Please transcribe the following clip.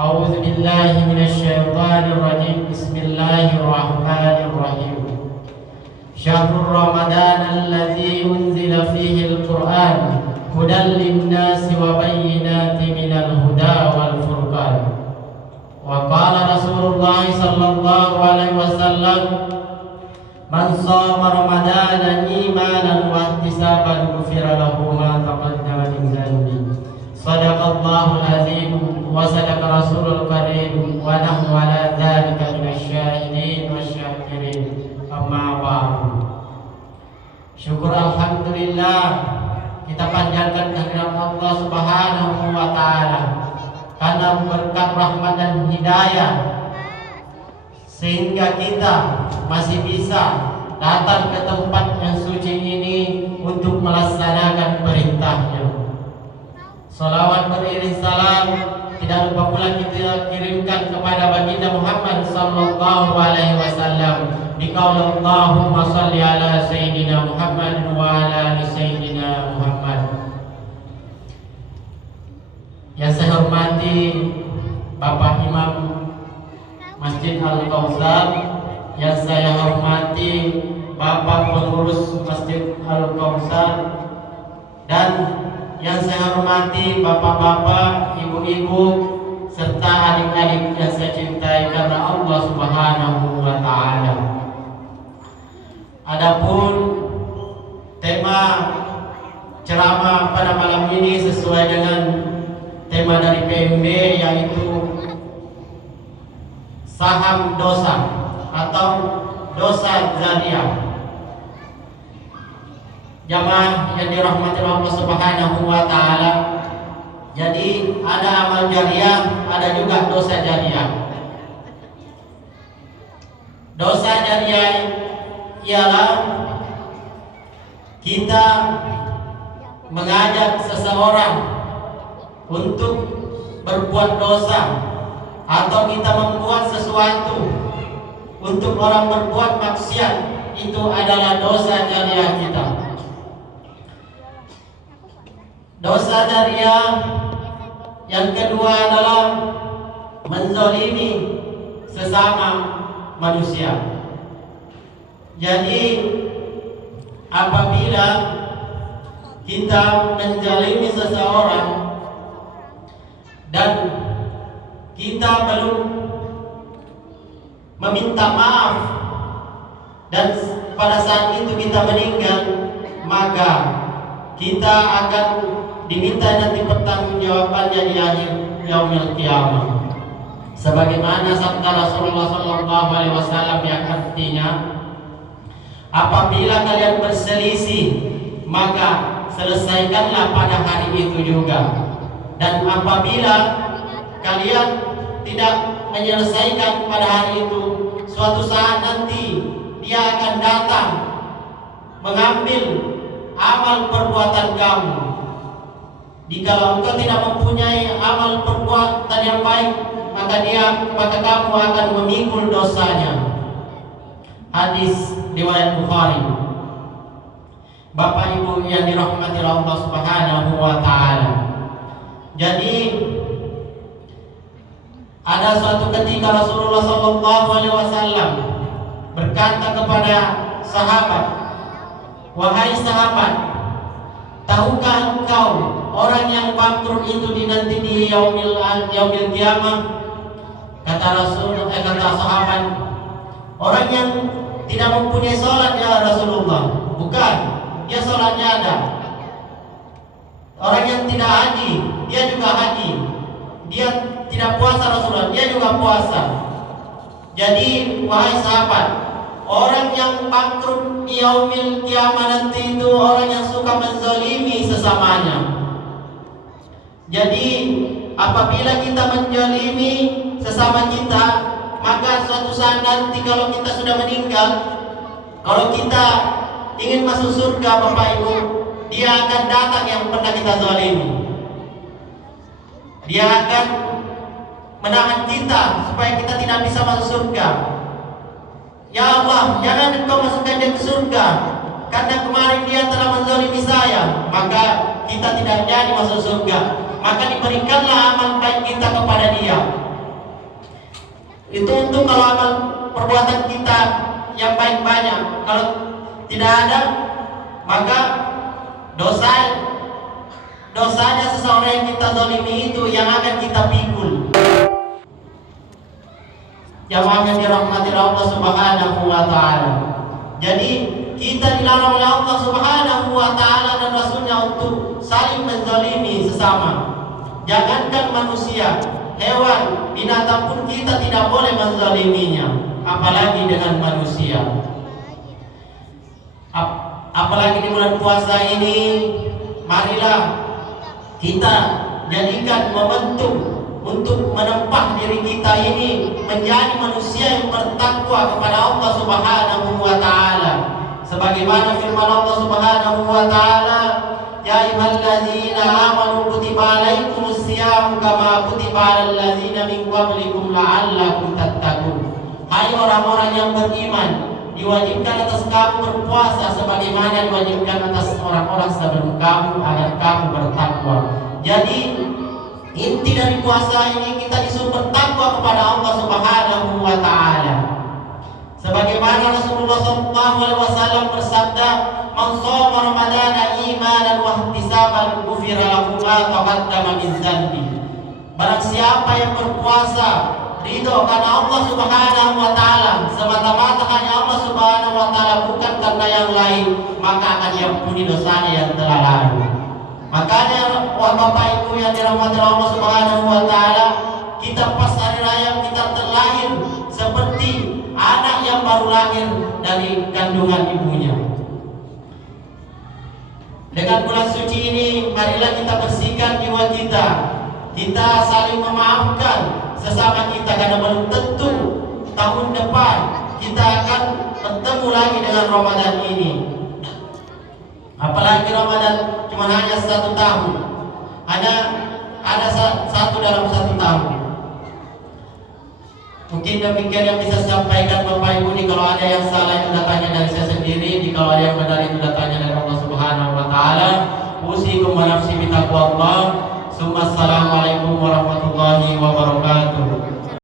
أعوذ بالله من الشيطان الرجيم. بسم الله الرحمن الرحيم. شهر رمضان الذي أنزل فيه القرآن هدى للناس وبينات من الهدى والفرقان. وقال رسول الله صلى الله عليه وسلم: من صام رمضان إيمانا واحتسابا غفر له ما تقدم من ذنبه. صدق الله العظيم وصدق رسول الكريم ونحن على ذلك من الشاهدين والشاكرين. أما بعد. Syukur alhamdulillah kita panjatkan kehadirat Allah Subhanahu wa taala karena berkat rahmat dan hidayah sehingga kita masih bisa datang ke tempat yang suci ini untuk melaksanakan perintahnya. Salawat beriring salam tidak lupa pula kita kirimkan kepada baginda Muhammad sallallahu alaihi wasallam di qaul Allahumma shalli ala sayyidina Muhammad wa ala ali sayyidina Muhammad. Yang saya hormati Bapak Imam Masjid Al-Kautsar, yang saya hormati Bapak Pengurus Masjid Al-Kautsar, dan yang saya hormati bapak-bapak, ibu-ibu, serta adik-adik yang saya cintai karena Allah Subhanahu wa taala. Adapun tema ceramah pada malam ini sesuai dengan tema dari PMB, yaitu saham dosa atau dosa jariah. Jamaah yang dirahmati Allah Subhanahu wa taala. Jadi ada amal jariah, ada juga dosa jariah. Dosa jariah ialah kita mengajak seseorang untuk berbuat dosa, atau kita membuat sesuatu untuk orang berbuat maksiat, itu adalah dosa jariah kita. Dosa jariah yang kedua adalah menzalimi sesama manusia. Jadi apabila kita menzalimi seseorang dan kita belum meminta maaf dan pada saat itu kita meninggal, maka kita akan diminta nanti pertanggungjawabannya di akhir yaumil qiyamah. Sebagaimana sabda Rasulullah sallallahu alaihi wasallam yang artinya, apabila kalian berselisih, maka selesaikanlah pada hari itu juga. Dan apabila kalian tidak menyelesaikan pada hari itu, suatu saat nanti dia akan datang mengambil amal perbuatan kamu. Jika engkau tidak mempunyai amal perbuatan yang baik, maka kamu akan memikul dosanya. Hadis riwayat Bukhari. Bapak Ibu yang dirahmati Allah Subhanahu wa taala. Jadi ada suatu ketika Rasulullah sallallahu alaihi wasallam berkata kepada sahabat, "Wahai sahabat, tahukah engkau orang yang bangkrut itu nanti di yaumil qiyamah?" Kata sahabat, "Orang yang tidak mempunyai salat ya Rasulullah." "Bukan, dia salatnya ada." "Orang yang tidak haji, dia juga haji." "Dia tidak puasa Rasulullah, dia juga puasa." Jadi wahai sahabat, orang yang bangkrut di yaumil qiyamah nanti itu orang yang suka menzalimi sesamanya. Jadi apabila kita menzalimi sesama kita, maka suatu saat nanti kalau kita sudah meninggal, kalau kita ingin masuk surga Bapak Ibu, dia akan datang yang pernah kita zalimi. Dia akan menahan kita supaya kita tidak bisa masuk surga. "Ya Allah, jangan engkau masukkan dia ke surga, karena kemarin dia telah menzalimi saya." Maka kita tidak jadi masuk surga. Maka diberikanlah amal baik kita kepada dia. Itu untuk kalau amal perbuatan kita yang baik banyak. Kalau tidak ada, maka dosanya seseorang yang kita zalimi itu yang akan kita pikul, yang akan dirahmati Allah Subhanahu wa taala. Jadi kita dilarang oleh Allah Subhanahu wa taala dan Rasulnya untuk saling menzalimi sesama. Jangankan manusia, hewan, binatang pun kita tidak boleh menzaliminya, apalagi dengan manusia. Apalagi di bulan puasa ini, marilah kita jadikan momentum untuk menempah diri kita ini menjadi manusia yang bertakwa kepada Allah Subhanahu wa taala. Sebagaimana firman Allah Subhanahu wa taala, "Ya ayyuhalladzina amanu kutiba alaikumus syiyam kama kutiba alal ladzina min qablikum la'allakum tattaqun." Hai orang-orang yang beriman, diwajibkan atas kamu berpuasa sebagaimana diwajibkan atas orang-orang sebelum kamu agar kamu bertakwa. Jadi inti dari puasa ini kita disuruh bertakwa kepada Allah Subhanahu wa taala. Sebagaimana Rasulullah SAW bersabda, "Man shoma Ramadana imanan wa ihtisaban ghufira lahu ma taqaddama min dzanbi." Barang siapa yang berpuasa ridho karena Allah Subhanahu wa taala, semata-mata hanya Allah Subhanahu wa taala, bukan karena yang lain, maka akan diampuni dosanya yang telah lalu. Makanya Bapak Ibu yang dirahmati Allah Subhanahu wa taala, kita pas hari raya kita terlahir seperti anak yang baru lahir dari kandungan ibunya. Dengan bulan suci ini, marilah kita bersihkan jiwa kita. Kita saling memaafkan sesama kita, karena belum tentu tahun depan kita akan bertemu lagi dengan Ramadan ini. Apalagi Ramadan cuma hanya 1 tahun, hanya ada satu dalam 1 tahun. Mungkin demikian yang bisa saya sampaikan Bapak Ibu. Kalau ada yang salah itu datanya dari saya sendiri, kalau ada yang benar itu datanya